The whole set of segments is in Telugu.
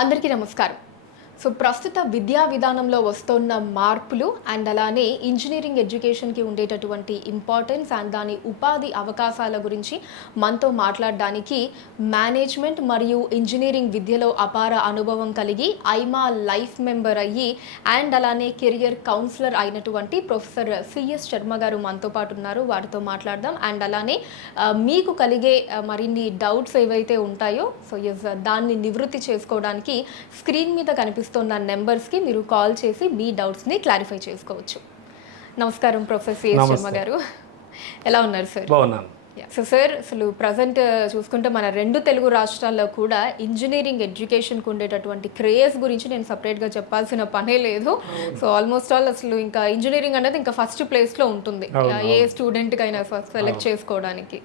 అందరికీ నమస్కారం. సో ప్రస్తుత విద్యా విధానంలో వస్తున్న మార్పులు అండ్ అలానే ఇంజినీరింగ్ ఎడ్యుకేషన్‌కి ఉండేటటువంటి ఇంపార్టెన్స్ అండ్ దాని ఉపాధి అవకాశాల గురించి మనతో మాట్లాడడానికి మేనేజ్మెంట్ మరియు ఇంజినీరింగ్ విద్యలో అపార అనుభవం కలిగి ఐమా లైఫ్ మెంబర్ అయ్యి అండ్ అలానే కెరియర్ కౌన్సిలర్ అయినటువంటి ప్రొఫెసర్ సిఎస్ శర్మ గారు మనతో పాటు ఉన్నారు. వారితో మాట్లాడదాం. అండ్ అలానే మీకు కలిగే మరిన్ని డౌట్స్ ఏవైతే ఉంటాయో దాన్ని నివృత్తి చేసుకోవడానికి స్క్రీన్ మీద కనిపిస్తున్న నెంబర్స్కి మీరు కాల్ చేసి మీ డౌట్స్ని క్లారిఫై చేసుకోవచ్చు. నమస్కారం ప్రొఫెసర్ సిఎస్ శర్మ గారు, ఎలా ఉన్నారు సార్? బాగున్నాను. సో సార్, అసలు ప్రజెంట్ చూసుకుంటే మన రెండు తెలుగు రాష్ట్రాల్లో కూడా ఇంజనీరింగ్ ఎడ్యుకేషన్కి ఉండేటటువంటి క్రేజ్ గురించి నేను సపరేట్గా చెప్పాల్సిన పనే లేదు. సో ఆల్మోస్ట్ ఆల్ అసలు ఇంకా ఇంజనీరింగ్ అనేది ఇంకా ఫస్ట్ ప్లేస్లో ఉంటుంది ఏ స్టూడెంట్కైనా సెలెక్ట్ చేసుకోవడానికి.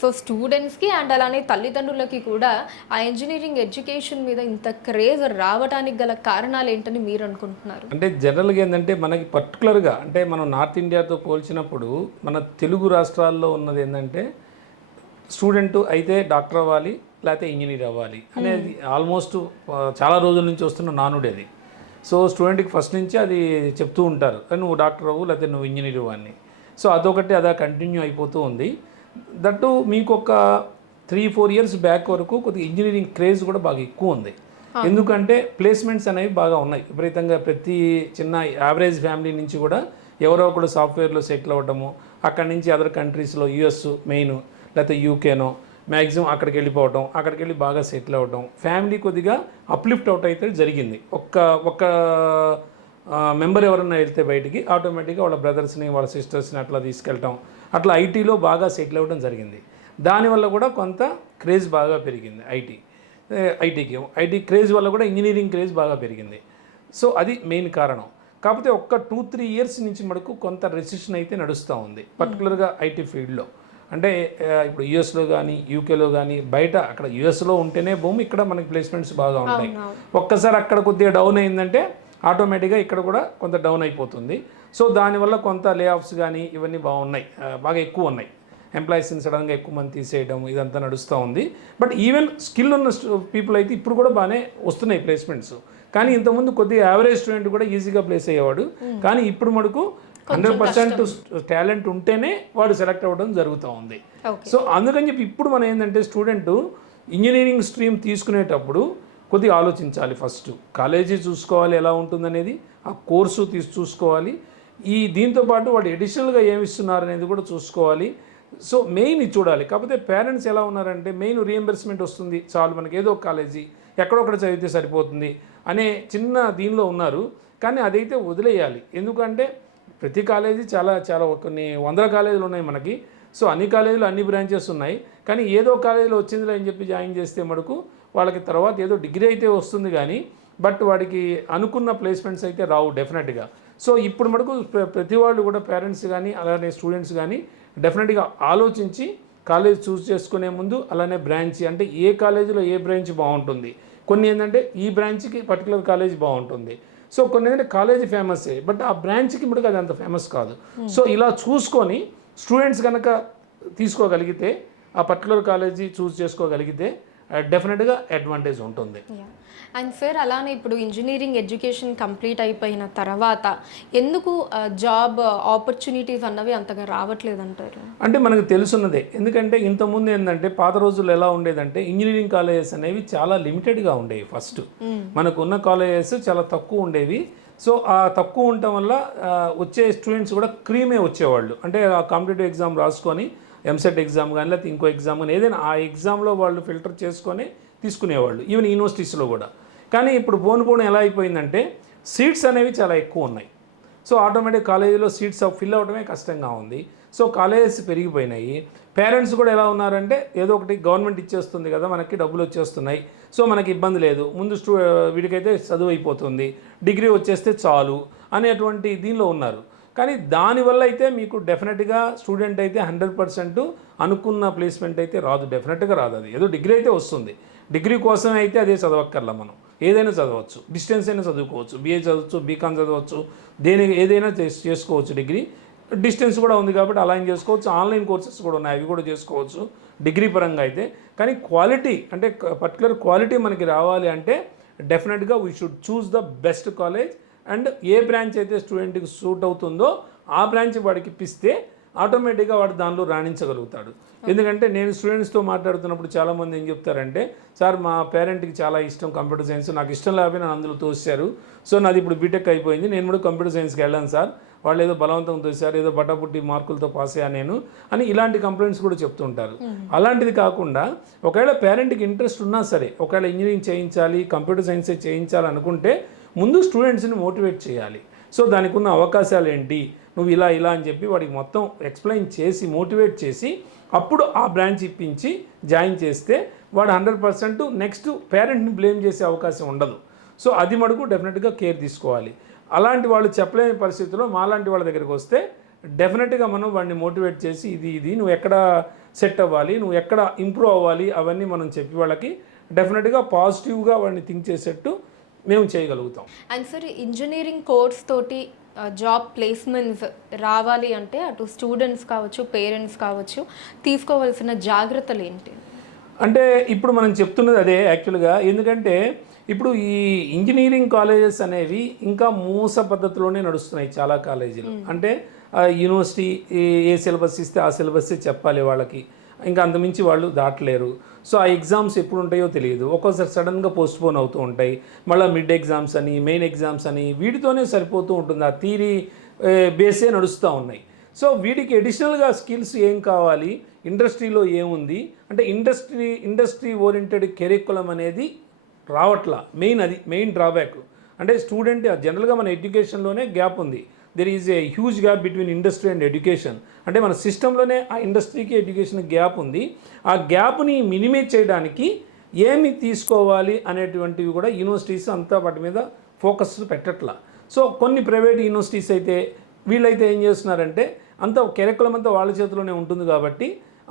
సో స్టూడెంట్స్కి అండ్ అలానే తల్లిదండ్రులకి కూడా ఆ ఇంజనీరింగ్ ఎడ్యుకేషన్ మీద ఇంత క్రేజ్ రావడానికి గల కారణాలు ఏంటని మీరు అనుకుంటున్నారు? అంటే జనరల్గా ఏంటంటే మనకి పర్టికులర్గా అంటే మనం నార్త్ ఇండియాతో పోల్చినప్పుడు మన తెలుగు రాష్ట్రాల్లో ఉన్నది ఏంటంటే స్టూడెంట్ అయితే డాక్టర్ అవ్వాలి లేకపోతే ఇంజనీర్ అవ్వాలి అనేది ఆల్మోస్ట్ చాలా రోజుల నుంచి వస్తున్న నానుడి అది. సో స్టూడెంట్కి ఫస్ట్ నుంచి అది చెప్తూ ఉంటారు, నువ్వు డాక్టర్ అవ్వు లేకపోతే నువ్వు ఇంజనీర్ అవ్వు అని. సో అదొకటి అలా కంటిన్యూ అయిపోతూ ఉంది. దట్టు మీకు ఒక 3-4 ఇయర్స్ బ్యాక్ వరకు కొద్దిగా ఇంజనీరింగ్ క్రేజ్ కూడా బాగా ఎక్కువ ఉంది. ఎందుకంటే ప్లేస్మెంట్స్ అనేవి బాగా ఉన్నాయి విపరీతంగా. ప్రతి చిన్న యావరేజ్ ఫ్యామిలీ నుంచి కూడా ఎవరో ఒకడు సాఫ్ట్వేర్లో సెటిల్ అవ్వడము, అక్కడి నుంచి అదర్ కంట్రీస్లో యుఎస్ మెయిన్ లేకపోతే యూకేనో మ్యాక్సిమం అక్కడికి వెళ్ళిపోవడం, అక్కడికి వెళ్ళి బాగా సెటిల్ అవ్వడం, ఫ్యామిలీ కొద్దిగా అప్లిఫ్ట్ అవుట్ అయితే జరిగింది. ఒక్క మెంబర్ ఎవరన్నా వెళ్తే బయటికి ఆటోమేటిక్గా వాళ్ళ బ్రదర్స్ని వాళ్ళ సిస్టర్స్ని అట్లా తీసుకెళ్ళటం, అట్లా ఐటీలో బాగా సెటిల్ అవ్వడం జరిగింది. దానివల్ల కూడా కొంత క్రేజ్ బాగా పెరిగింది ఐటీ క్రేజ్ వల్ల కూడా ఇంజనీరింగ్ క్రేజ్ బాగా పెరిగింది. సో అది మెయిన్ కారణం. కాకపోతే ఒక్క 2-3 ఇయర్స్ నుంచి మనకు కొంత రెసిషన్ అయితే నడుస్తూ ఉంది పర్టికులర్గా ఐటీ ఫీల్డ్లో. అంటే ఇప్పుడు యుఎస్లో కానీ యూకేలో కానీ బయట అక్కడ యుఎస్లో ఉంటేనే భూమి ఇక్కడ మనకి ప్లేస్మెంట్స్ బాగా ఉంటాయి. ఒక్కసారి అక్కడ కొద్దిగా డౌన్ అయిందంటే ఆటోమేటిక్గా ఇక్కడ కూడా కొంత డౌన్ అయిపోతుంది. సో దానివల్ల కొంత లే ఆఫ్స్ కానీ ఇవన్నీ బాగున్నాయి, బాగా ఎక్కువ ఉన్నాయి. ఎంప్లాయీస్ని సడన్గా ఎక్కువ మంది తీసేయడం ఇదంతా నడుస్తూ ఉంది. బట్ ఈవెన్ స్కిల్ ఉన్న పీపుల్ అయితే ఇప్పుడు కూడా బాగానే వస్తున్నాయి ప్లేస్మెంట్స్. కానీ ఇంతకుముందు కొద్దిగా యావరేజ్ స్టూడెంట్ కూడా ఈజీగా ప్లేస్ అయ్యేవాడు. కానీ ఇప్పుడు మనకు 100% టాలెంట్ ఉంటేనే వాడు సెలెక్ట్ అవ్వడం జరుగుతూ ఉంది. సో అందుకని చెప్పి ఇప్పుడు మనం ఏంటంటే స్టూడెంట్ ఇంజనీరింగ్ స్ట్రీమ్ తీసుకునేటప్పుడు కొద్దిగా ఆలోచించాలి. ఫస్ట్ కాలేజీ చూసుకోవాలి ఎలా ఉంటుందనేది, ఆ కోర్సు చూసుకోవాలి. దీంతోపాటు వాడు ఎడిషనల్గా ఏమి ఇస్తున్నారు అనేది కూడా చూసుకోవాలి. సో మెయిన్ ఇది చూడాలి. కాకపోతే పేరెంట్స్ ఎలా ఉన్నారంటే మెయిన్ రీఎంబర్స్మెంట్ వస్తుంది చాలు, మనకి ఏదో కాలేజీ ఎక్కడొక్కడ చదివితే సరిపోతుంది అనే చిన్న దీనిలో ఉన్నారు. కానీ అదైతే వదిలేయాలి. ఎందుకంటే ప్రతి కాలేజీ చాలా కొన్ని 100 కాలేజీలు ఉన్నాయి మనకి. సో అన్ని కాలేజీలు అన్ని బ్రాంచెస్ ఉన్నాయి. కానీ ఏదో కాలేజీలో వచ్చిందిలే అని చెప్పి జాయిన్ చేస్తే మటుకు వాళ్ళకి తర్వాత ఏదో డిగ్రీ అయితే వస్తుంది కానీ బట్ వాడికి అనుకున్న ప్లేస్మెంట్స్ అయితే రావు డెఫినెట్గా. సో ఇప్పుడు మటుకు ప్రతి వాళ్ళు కూడా పేరెంట్స్ కానీ అలానే స్టూడెంట్స్ కానీ డెఫినెట్గా ఆలోచించి కాలేజ్ చూస్ చేసుకునే ముందు అలానే బ్రాంచ్ అంటే ఏ కాలేజీలో ఏ బ్రాంచ్ బాగుంటుంది. కొన్ని ఏంటంటే ఈ బ్రాంచ్కి పర్టికులర్ కాలేజ్ బాగుంటుంది. సో కొన్ని ఏంటంటే కాలేజీ ఫేమస్సే బట్ ఆ బ్రాంచ్కి మటుకు అది అంత ఫేమస్ కాదు. సో ఇలా చూసుకొని స్టూడెంట్స్ కనుక తీసుకోగలిగితే ఆ పర్టికులర్ కాలేజీ చూస్ చేసుకోగలిగితే డెఫినెట్గా అడ్వాంటేజ్ ఉంటుంది. అండ్ సార్, అలానే ఇప్పుడు ఇంజనీరింగ్ ఎడ్యుకేషన్ కంప్లీట్ అయిపోయిన తర్వాత ఎందుకు జాబ్ ఆపర్చునిటీస్ అన్నవి అంతగా రావట్లేదు అంటారు? అంటే మనకు తెలుసున్నదే. ఎందుకంటే ఇంతకుముందు ఏంటంటే పాత రోజుల్లో ఎలా ఉండేదంటే ఇంజనీరింగ్ కాలేజెస్ అనేవి చాలా లిమిటెడ్గా ఉండేవి. ఫస్ట్ మనకు ఉన్న కాలేజెస్ చాలా తక్కువ ఉండేవి. సో ఆ తక్కువ ఉండటం వల్ల వచ్చే స్టూడెంట్స్ కూడా క్రీమే వచ్చేవాళ్ళు. అంటే ఆ కాంపిటేటివ్ ఎగ్జామ్ రాసుకొని ఎంసెట్ ఎగ్జామ్ కానీ లేకపోతే ఇంకో ఎగ్జామ్ కానీ ఏదైనా ఆ ఎగ్జామ్లో వాళ్ళు ఫిల్టర్ చేసుకొని తీసుకునేవాళ్ళు, ఈవెన్ యూనివర్సిటీస్లో కూడా. కానీ ఇప్పుడు పోను ఎలా అయిపోయిందంటే సీట్స్ అనేవి చాలా ఎక్కువ ఉన్నాయి. సో ఆటోమేటిక్ కాలేజీలో సీట్స్ ఫిల్ అవ్వడమే కష్టంగా ఉంది. సో కాలేజెస్ పెరిగిపోయినాయి. పేరెంట్స్ కూడా ఎలా ఉన్నారంటే ఏదో ఒకటి గవర్నమెంట్ ఇచ్చేస్తుంది కదా, మనకి డబ్బులు వచ్చేస్తున్నాయి, సో మనకి ఇబ్బంది లేదు, ముందు వీడికైతే చదువు అయిపోతుంది, డిగ్రీ వచ్చేస్తే చాలు అనేటువంటి దీనిలో ఉన్నారు. కానీ దానివల్ల అయితే మీకు డెఫినెట్గా స్టూడెంట్ అయితే 100% అనుకున్న ప్లేస్మెంట్ అయితే రాదు, డెఫినెట్గా రాదు. అది ఏదో డిగ్రీ అయితే వస్తుంది. డిగ్రీ కోసమే అయితే అదే చదవక్కర్లా, మనం ఏదైనా చదవచ్చు, డిస్టెన్స్ అయినా చదువుకోవచ్చు, బీఏ చదవచ్చు, బీకామ్ చదవచ్చు, ఏదైనా చేసుకోవచ్చు. డిగ్రీ డిస్టెన్స్ కూడా ఉంది కాబట్టి అలైన్ చేసుకోవచ్చు. ఆన్లైన్ కోర్సెస్ కూడా ఉన్నాయి, అవి కూడా చేసుకోవచ్చు డిగ్రీ పరంగా అయితే. కానీ క్వాలిటీ అంటే పర్టికులర్ క్వాలిటీ మనకి రావాలి అంటే డెఫినెట్గా we should choose the best college and A branch అయితే స్టూడెంట్కి సూట్ అవుతుందో ఆ బ్రాంచ్ వాడికి ఇప్పిస్తే ఆటోమేటిక్గా వాడు దానిలో రాణించగలుగుతాడు. ఎందుకంటే నేను స్టూడెంట్స్తో మాట్లాడుతున్నప్పుడు చాలామంది ఏం చెప్తారంటే, సార్ మా పేరెంట్కి చాలా ఇష్టం కంప్యూటర్ సైన్స్, నాకు ఇష్టం లేకపోతే నన్ను అందులో తోసారు, సో నాది ఇప్పుడు బీటెక్ అయిపోయింది, నేను కూడా కంప్యూటర్ సైన్స్కి వెళ్ళాను సార్, వాళ్ళు ఏదో బలవంతం తోసారు, ఏదో బట్టాపుట్టి మార్కులతో పాస్ అయ్యా నేను అని ఇలాంటి కంప్లైంట్స్ కూడా చెప్తుంటారు. అలాంటిది కాకుండా ఒకవేళ పేరెంట్కి ఇంట్రెస్ట్ ఉన్నా సరే, ఒకవేళ ఇంజనీరింగ్ చేయించాలి, కంప్యూటర్ సైన్సే చేయించాలి అనుకుంటే ముందు స్టూడెంట్స్ని మోటివేట్ చేయాలి. సో దానికి ఉన్న అవకాశాలు ఏంటి, నువ్వు ఇలా ఇలా అని చెప్పి వాడికి మొత్తం ఎక్స్ప్లెయిన్ చేసి మోటివేట్ చేసి అప్పుడు ఆ బ్రాంచ్ ఇప్పించి జాయిన్ చేస్తే వాడు 100% నెక్స్ట్ పేరెంట్ని బ్లేమ్ చేసే అవకాశం ఉండదు. సో అది మటుకు డెఫినెట్గా కేర్ తీసుకోవాలి. అలాంటి వాళ్ళు చెప్పలేని పరిస్థితుల్లో మాలాంటి వాళ్ళ దగ్గరికి వస్తే డెఫినెట్గా మనం వాడిని మోటివేట్ చేసి ఇది నువ్వు ఎక్కడ సెట్ అవ్వాలి, నువ్వు ఎక్కడ ఇంప్రూవ్ అవ్వాలి అవన్నీ మనం చెప్పి వాళ్ళకి డెఫినెట్గా పాజిటివ్గా వాడిని థింక్ చేసేట్టు మేము చేయగలుగుతాం. అండ్ సార్ ఇంజనీరింగ్ కోర్స్ తోటి జాబ్ ప్లేస్మెంట్స్ రావాలి అంటే అటు స్టూడెంట్స్ కావచ్చు, పేరెంట్స్ కావచ్చు, తీసుకోవాల్సిన జాగ్రత్తలు ఏంటి? అంటే ఇప్పుడు మనం చెప్తున్నది అదే యాక్చువల్గా. ఎందుకంటే ఇప్పుడు ఈ ఇంజనీరింగ్ కాలేజెస్ అనేవి ఇంకా మూస పద్ధతిలోనే నడుస్తున్నాయి చాలా కాలేజీలు. అంటే యూనివర్సిటీ ఏ సిలబస్ ఇస్తే ఆ సిలబస్సే చెప్పాలి వాళ్ళకి, ఇంకా అంతమించి వాళ్ళు దాటలేరు. సో ఆ ఎగ్జామ్స్ ఎప్పుడు ఉంటాయో తెలియదు, ఒక్కోసారి సడన్గా పోస్ట్పోన్ అవుతూ ఉంటాయి, మళ్ళీ మిడ్ ఎగ్జామ్స్ అని మెయిన్ ఎగ్జామ్స్ అని వీటితోనే సరిపోతూ ఉంటుంది, ఆ థియరీ బేసే నడుస్తూ ఉన్నాయి. సో వీటికి అడిషనల్గా స్కిల్స్ ఏం కావాలి, ఇండస్ట్రీలో ఏముంది అంటే ఇండస్ట్రీ ఓరియంటెడ్ కెరికులం అనేది రావట్లా. అది మెయిన్ డ్రాబ్యాక్. అంటే స్టూడెంట్ జనరల్గా మన ఎడ్యుకేషన్లోనే గ్యాప్ ఉంది. There is a huge gap between industry and education. అంటే మన సిస్టంలోనే ఆ ఇండస్ట్రీకి ఎడ్యుకేషన్కి గ్యాప్ ఉంది. ఆ గ్యాప్ని మినిమైజ్ చేయడానికి ఏమి తీసుకోవాలి అనేటువంటివి కూడా యూనివర్సిటీస్ అంతా వాటి మీద ఫోకస్ పెట్టట్లా. సో కొన్ని ప్రైవేట్ యూనివర్సిటీస్ అయితే వీళ్ళైతే ఏం చేస్తున్నారంటే అంత కెరికులం అంతా వాళ్ళ చేతిలోనే ఉంటుంది కాబట్టి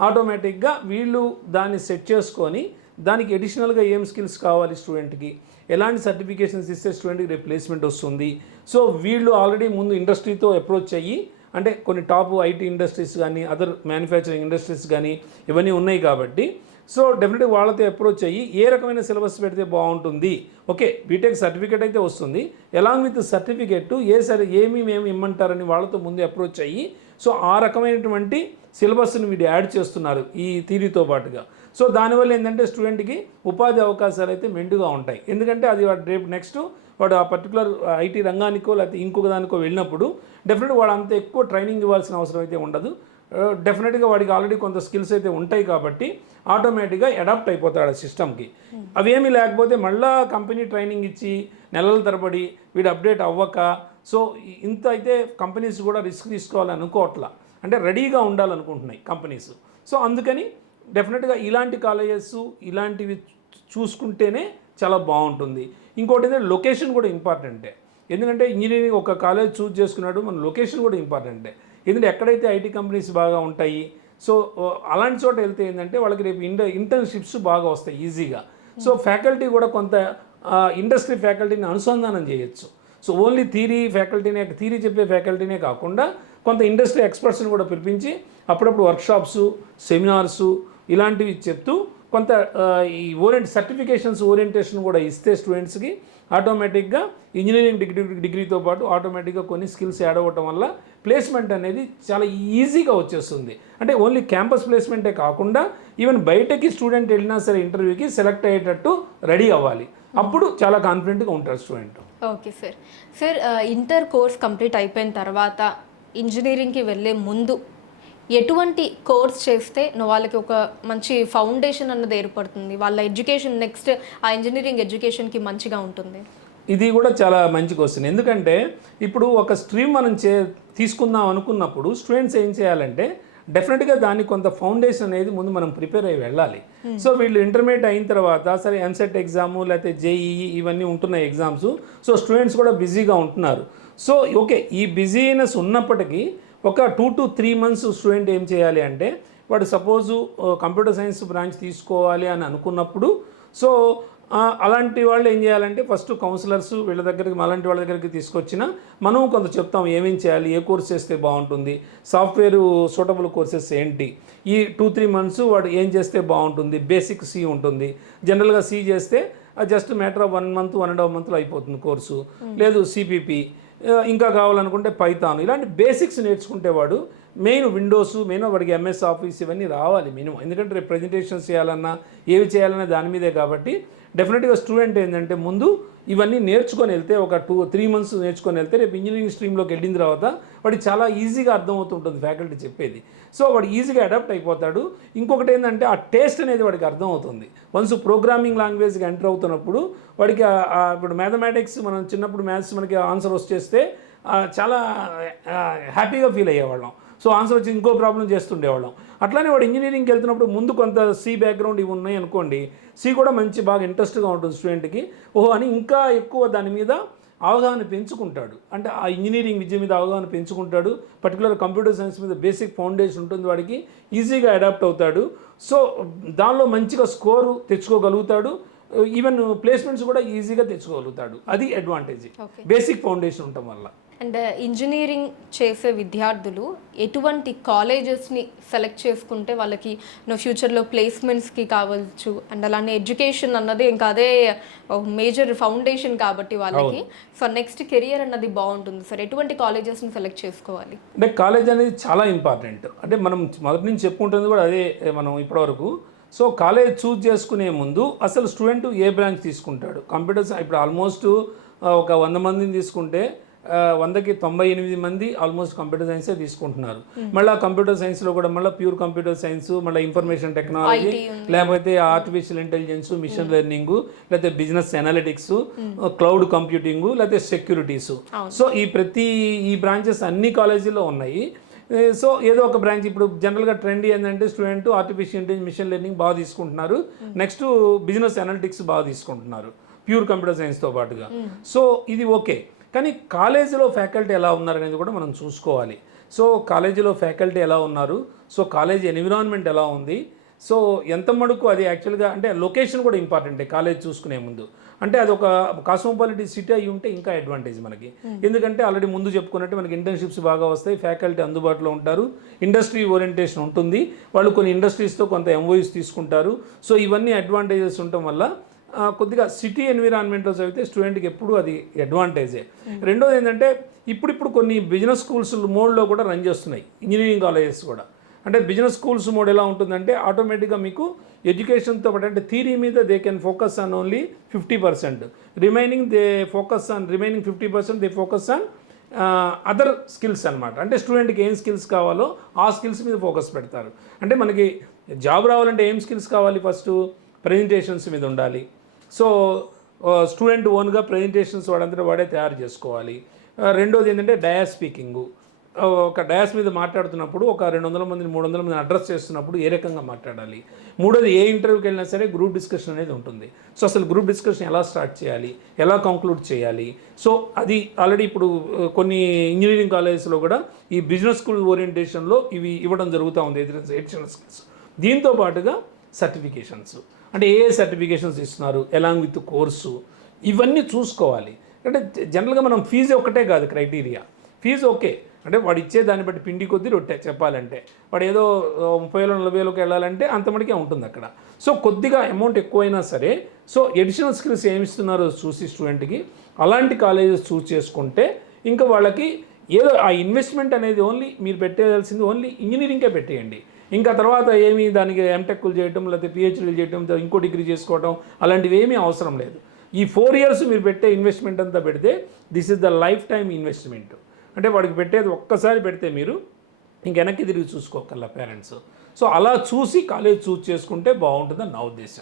ఆటోమేటిక్గా వీళ్ళు దాన్ని సెట్ చేసుకొని దానికి అడిషనల్గా ఏం స్కిల్స్ కావాలి స్టూడెంట్కి, ఎలాంటి సర్టిఫికేషన్స్ ఇస్తే స్టూడెంట్కి రిప్లేస్మెంట్ వస్తుంది. సో వీళ్ళు ఆల్రెడీ ముందు ఇండస్ట్రీతో అప్రోచ్ అయ్యి, అంటే కొన్ని టాప్ ఐటీ ఇండస్ట్రీస్ కానీ అదర్ మ్యానుఫ్యాక్చరింగ్ ఇండస్ట్రీస్ కానీ ఇవన్నీ ఉన్నాయి కాబట్టి సో డెఫినెట్గా వాళ్ళతో అప్రోచ్ అయ్యి ఏ రకమైన సిలబస్ పెడితే బాగుంటుంది, ఓకే బీటెక్ సర్టిఫికేట్ అయితే వస్తుంది, ఎలాంగ్ విత్ సర్టిఫికేట్ ఏమి మేము ఇమ్మంటారని వాళ్ళతో ముందు అప్రోచ్ అయ్యి సో ఆ రకమైనటువంటి సిలబస్ని వీడు యాడ్ చేస్తున్నారు ఈ థియరీతో పాటుగా. సో దానివల్ల ఏంటంటే స్టూడెంట్కి ఉపాధి అవకాశాలు అయితే మెండుగా ఉంటాయి. ఎందుకంటే అది వాడు రేపు నెక్స్ట్ వాడు ఆ పర్టికులర్ ఐటీ రంగానికో లేకపోతే ఇంకొక దానికో వెళ్ళినప్పుడు డెఫినెట్గా వాడు అంత ఎక్కువ ట్రైనింగ్ ఇవ్వాల్సిన అవసరం అయితే ఉండదు. డెఫినెట్గా వాడికి ఆల్రెడీ కొంత స్కిల్స్ అయితే ఉంటాయి కాబట్టి ఆటోమేటిక్గా అడాప్ట్ అయిపోతాడు ఆ సిస్టమ్కి. అవేమీ లేకపోతే మళ్ళీ కంపెనీ ట్రైనింగ్ ఇచ్చి నెలల తరబడి వీడు అప్డేట్ అవ్వక సో ఇంత అయితే కంపెనీస్ కూడా రిస్క్ తీసుకోవాలని అనుకోవట్లా, అంటే రెడీగా ఉండాలనుకుంటున్నాయి కంపెనీస్. సో అందుకని డెఫినెట్గా ఇలాంటి కాలేజెస్ ఇలాంటివి చూసుకుంటేనే చాలా బాగుంటుంది. ఇంకోటి ఏంటంటే లొకేషన్ కూడా ఇంపార్టెంటే. ఎందుకంటే ఇంజనీరింగ్ ఒక కాలేజ్ చూస్ చేసుకున్నాడు, మన లొకేషన్ కూడా ఇంపార్టెంటే. ఎందుకంటే ఎక్కడైతే ఐటీ కంపెనీస్ బాగా ఉంటాయి సో అలాంటి చోట వెళ్తే ఏంటంటే వాళ్ళకి రేపు ఇంటర్న్షిప్స్ బాగా వస్తాయి ఈజీగా. సో ఫ్యాకల్టీ కూడా కొంత ఇండస్ట్రీ ఫ్యాకల్టీని అనుసంధానం చేయొచ్చు. సో ఓన్లీ థియరీ చెప్పే ఫ్యాకల్టీనే కాకుండా కొంత ఇండస్ట్రీ ఎక్స్పర్ట్స్ని కూడా పిలిపించి అప్పుడప్పుడు వర్క్షాప్స్, సెమినార్సు ఇలాంటివి చెప్తూ కొంత ఈ సర్టిఫికేషన్స్ ఓరియంటేషన్ కూడా ఇస్తే స్టూడెంట్స్కి ఆటోమేటిక్గా ఇంజనీరింగ్ డిగ్రీతో పాటు ఆటోమేటిక్గా కొన్ని స్కిల్స్ యాడ్ అవ్వటం వల్ల ప్లేస్మెంట్ అనేది చాలా ఈజీగా వచ్చేస్తుంది. అంటే ఓన్లీ క్యాంపస్ ప్లేస్మెంటే కాకుండా ఈవెన్ బయటకి స్టూడెంట్ వెళ్ళినా సరే ఇంటర్వ్యూకి సెలెక్ట్ అయ్యేటట్టు రెడీ అవ్వాలి. అప్పుడు చాలా కాన్ఫిడెంట్గా ఉంటారు student. Okay sir inter course complete అయిపోయిన తర్వాత ఇంజనీరింగ్కి వెళ్ళే ముందు ఎటువంటి కోర్స్ చేస్తే వాళ్ళకి ఒక మంచి ఫౌండేషన్ అన్నది ఏర్పడుతుంది, వాళ్ళ ఎడ్యుకేషన్ నెక్స్ట్ ఆ ఇంజనీరింగ్ ఎడ్యుకేషన్కి మంచిగా ఉంటుంది? ఇది కూడా చాలా మంచి క్వశ్చన్. ఎందుకంటే ఇప్పుడు ఒక స్ట్రీమ్ మనం తీసుకుందాం అనుకున్నప్పుడు స్టూడెంట్స్ ఏం చేయాలంటే డెఫినెట్గా దానికి కొంత ఫౌండేషన్ అనేది ముందు మనం ప్రిపేర్ అయ్యి వెళ్ళాలి. సో వీళ్ళు ఇంటర్మీడియట్ అయిన తర్వాత సరే ఎంసెట్ ఎగ్జాము లేకపోతే జేఈఈ ఇవన్నీ ఉంటున్నాయి ఎగ్జామ్స్. సో స్టూడెంట్స్ కూడా బిజీగా ఉంటున్నారు. సో ఓకే ఈ బిజీనెస్ ఉన్నప్పటికీ ఒక 2 to 3 months స్టూడెంట్ ఏం చేయాలి అంటే వాడు సపోజు కంప్యూటర్ సైన్స్ బ్రాంచ్ తీసుకోవాలి అని అనుకున్నప్పుడు సో అలాంటి వాళ్ళు ఏం చేయాలంటే ఫస్ట్ కౌన్సిలర్స్ అలాంటి వాళ్ళ దగ్గరికి తీసుకొచ్చిన మనం కొంత చెప్తాం ఏమేం చేయాలి, ఏ కోర్స్ చేస్తే బాగుంటుంది, సాఫ్ట్వేర్ సూటబుల్ కోర్సెస్ ఏంటి, ఈ 2-3 months వాడు ఏం చేస్తే బాగుంటుంది. బేసిక్ సి ఉంటుంది, జనరల్గా సి చేస్తే జస్ట్ మ్యాటర్ ఆఫ్ 1 month 1.5 monthలో అయిపోతుంది కోర్సు. లేదు సిపిపి, ఇంకా కావాలనుకుంటే పైథాన్, ఇలాంటి బేసిక్స్ నేర్చుకుంటే వాడు మెయిన్ విండోస్, మెయిన్ వాడికి ఎంఎస్ ఆఫీస్ ఇవన్నీ రావాలి మినిమం. ఎందుకంటే రేపు ప్రజెంటేషన్స్ చేయాలన్నా ఏవి చేయాలన్నా దాని మీదే కాబట్టి డెఫినెట్గా స్టూడెంట్ ఏంటంటే ముందు ఇవన్నీ నేర్చుకొని వెళ్తే ఒక 2-3 months నేర్చుకొని వెళ్తే రేపు ఇంజనీరింగ్ స్ట్రీమ్లోకి వెళ్ళిన తర్వాత వాడికి చాలా ఈజీగా అర్థమవుతుంటుంది ఫ్యాకల్టీ చెప్పేది. సో వాడు ఈజీగా అడాప్ట్ అయిపోతాడు. ఇంకొకటి ఏంటంటే ఆ టేస్ట్ అనేది వాడికి అర్థమవుతుంది. వన్స్ ప్రోగ్రామింగ్ లాంగ్వేజ్కి ఎంటర్ అవుతున్నప్పుడు వాడికి ఇప్పుడు మ్యాథమెటిక్స్ మనం చిన్నప్పుడు మ్యాథ్స్ మనకి ఆన్సర్ వచ్చేస్తే చాలా హ్యాపీగా ఫీల్ అయ్యేవాళ్ళం. సో ఆన్సర్ వచ్చి ఇంకో ప్రాబ్లం చేస్తుండేవాళ్ళం. అట్లానే వాడు ఇంజనీరింగ్కి వెళ్తున్నప్పుడు ముందు కొంత సి బ్యాక్గ్రౌండ్ ఇవి ఉన్నాయి అనుకోండి, సి కూడా మంచి బాగా ఇంట్రెస్ట్గా ఉంటుంది స్టూడెంట్కి. ఓహో అని ఇంకా ఎక్కువ దాని మీద అవగాహన పెంచుకుంటాడు. అంటే ఆ ఇంజనీరింగ్ విద్య మీద అవగాహన పెంచుకుంటాడు. పర్టికులర్ కంప్యూటర్ సైన్స్ మీద బేసిక్ ఫౌండేషన్ ఉంటుంది వాడికి, ఈజీగా అడాప్ట్ అవుతాడు. సో దానిలో మంచిగా స్కోరు తెచ్చుకోగలుగుతాడు. ఈవెన్ ప్లేస్మెంట్స్ కూడా ఈజీగా తెచ్చుకోగలుగుతాడు. అది అడ్వాంటేజ్ బేసిక్ ఫౌండేషన్ ఉండటం వల్ల. అండ్ ఇంజనీరింగ్ చేసే విద్యార్థులు ఎటువంటి కాలేజెస్ని సెలెక్ట్ చేసుకుంటే వాళ్ళకి ఫ్యూచర్లో ప్లేస్మెంట్స్కి కావచ్చు, అండ్ అలానే ఎడ్యుకేషన్ అన్నది ఇంకా అదే మేజర్ ఫౌండేషన్ కాబట్టి వాళ్ళకి సో నెక్స్ట్ కెరియర్ అన్నది బాగుంటుంది సార్, ఎటువంటి కాలేజెస్ని సెలెక్ట్ చేసుకోవాలి? అంటే కాలేజ్ అనేది చాలా ఇంపార్టెంట్. అంటే మనం మొదటి నుంచి చెప్పుకుంటుంది కూడా అదే మనం ఇప్పటివరకు. సో కాలేజ్ చూజ్ చేసుకునే ముందు అసలు స్టూడెంట్ ఏ బ్రాంచ్ తీసుకుంటాడు. కంప్యూటర్స్ ఇప్పుడు ఆల్మోస్ట్ ఒక 100 మందిని తీసుకుంటే 100కి 98 మంది ఆల్మోస్ట్ కంప్యూటర్ సైన్సే తీసుకుంటున్నారు. మళ్ళీ కంప్యూటర్ సైన్స్లో కూడా మళ్ళీ ప్యూర్ కంప్యూటర్ సైన్స్, మళ్ళీ ఇన్ఫర్మేషన్ టెక్నాలజీ, లేకపోతే ఆర్టిఫిషియల్ ఇంటెలిజెన్స్, మిషన్ లెర్నింగ్, లేకపోతే బిజినెస్ అనలిటిక్స్, క్లౌడ్ కంప్యూటింగ్, లేకపోతే సెక్యూరిటీస్. సో ఈ బ్రాంచెస్ అన్ని కాలేజీల్లో ఉన్నాయి. సో ఏదో ఒక బ్రాంచ్ ఇప్పుడు జనరల్గా ట్రెండ్ ఏంటంటే student artificial intelligence, machine learning బాగా తీసుకుంటున్నారు. నెక్స్ట్ బిజినెస్ అనలిటిక్స్ బాగా తీసుకుంటున్నారు ప్యూర్ కంప్యూటర్ సైన్స్తో పాటుగా. సో ఇది ఓకే, కానీ కాలేజీలో ఫ్యాకల్టీ ఎలా ఉన్నారు అనేది కూడా మనం చూసుకోవాలి. సో కాలేజీలో ఫ్యాకల్టీ ఎలా ఉన్నారు, సో కాలేజీ ఎన్విరాన్మెంట్ ఎలా ఉంది, సో ఎంత మటుకు అది యాక్చువల్గా అంటే లొకేషన్ కూడా ఇంపార్టెంటే కాలేజ్ చూసుకునే ముందు. అంటే అది ఒక కాస్మోపాలిటీ సిటీ అయి ఉంటే ఇంకా అడ్వాంటేజ్ మనకి. ఎందుకంటే ఆల్రెడీ ముందు చెప్పుకున్నట్టు మనకి ఇంటర్న్షిప్స్ బాగా వస్తాయి, ఫ్యాకల్టీ అందుబాటులో ఉంటారు, ఇండస్ట్రీ ఓరియంటేషన్ ఉంటుంది, వాళ్ళు కొన్ని ఇండస్ట్రీస్తో కొంత ఎంఓయూస్ తీసుకుంటారు. సో ఇవన్నీ అడ్వాంటేజెస్ ఉండటం వల్ల కొద్దిగా సిటీ ఎన్విరాన్మెంట్లో చదివితే స్టూడెంట్కి ఎప్పుడు అది అడ్వాంటేజే. రెండోది ఏంటంటే ఇప్పుడు కొన్ని బిజినెస్ స్కూల్స్ మోడ్లో కూడా రన్ చేస్తున్నాయి ఇంజనీరింగ్ కాలేజెస్ కూడా. అంటే బిజినెస్ స్కూల్స్ మోడ్ ఎలా ఉంటుందంటే ఆటోమేటిక్గా మీకు ఎడ్యుకేషన్తో పాటు అంటే థియరీ మీద they can focus on only 50%, remaining 50% they focus on other skills అనమాట. అంటే స్టూడెంట్కి ఏం స్కిల్స్ కావాలో ఆ స్కిల్స్ మీద ఫోకస్ పెడతారు. అంటే మనకి జాబ్ రావాలంటే ఏం స్కిల్స్ కావాలి, ఫస్ట్ ప్రజెంటేషన్స్ మీద ఉండాలి. సో స్టూడెంట్ ఓన్గా ప్రజెంటేషన్స్ వాడంతా వాడే తయారు చేసుకోవాలి. రెండోది ఏంటంటే డయాస్ స్పీకింగు. ఒక డయాస్ మీద మాట్లాడుతున్నప్పుడు ఒక 200 మందిని 300 మందిని అడ్రస్ చేస్తున్నప్పుడు ఏ రకంగా మాట్లాడాలి. మూడోది ఏ ఇంటర్వ్యూకి వెళ్ళినా సరే గ్రూప్ డిస్కషన్ అనేది ఉంటుంది. సో అసలు గ్రూప్ డిస్కషన్ ఎలా స్టార్ట్ చేయాలి, ఎలా కంక్లూడ్ చేయాలి. సో అది ఆల్రెడీ ఇప్పుడు కొన్ని ఇంజనీరింగ్ కాలేజెస్లో కూడా ఈ బిజినెస్ స్కూల్ ఓరియంటేషన్లో ఇవి ఇవ్వడం జరుగుతూ ఉంది, ఎడిషనల్ స్కిల్స్. దీంతో పాటుగా సర్టిఫికేషన్స్, అంటే ఏ సర్టిఫికేషన్స్ ఇస్తున్నారు అలాంగ్ విత్ కోర్సు, ఇవన్నీ చూసుకోవాలి. అంటే జనరల్గా మనం ఫీజు ఒక్కటే కాదు క్రైటీరియా. ఫీజు ఓకే, అంటే వాడు ఇచ్చే దాన్ని బట్టి పిండి కొద్దీ రొట్టె చెప్పాలంటే. వాడు ఏదో 30,000-40,000కి వెళ్ళాలంటే అంతమటికే ఉంటుంది అక్కడ. సో కొద్దిగా అమౌంట్ ఎక్కువైనా సరే సో ఎడిషనల్ స్కిల్స్ ఏమి ఇస్తున్నారో చూసి స్టూడెంట్కి అలాంటి కాలేజెస్ చూస్ చేసుకుంటే ఇంకా వాళ్ళకి ఏదో ఆ ఇన్వెస్ట్మెంట్ అనేది ఓన్లీ మీరు పెట్టేయాల్సింది ఓన్లీ ఇంజనీరింగ్కే పెట్టేయండి. ఇంకా తర్వాత ఏమీ దానికి ఎంటెక్లు చేయటం, లేకపోతే పిహెచ్డీలు చేయటం, ఇంకో డిగ్రీ చేసుకోవడం అలాంటివి ఏమీ అవసరం లేదు. ఈ 4 years మీరు పెట్టే ఇన్వెస్ట్మెంట్ అంతా పెడితే this is the life time investment. అంటే వాడికి పెట్టేది ఒక్కసారి పెడితే మీరు ఇంక వెనక్కి తిరిగి చూసుకోగల పేరెంట్స్. సో అలా చూసి కాలేజ్ చూస్ చేసుకుంటే బాగుంటుందని నా ఉద్దేశం.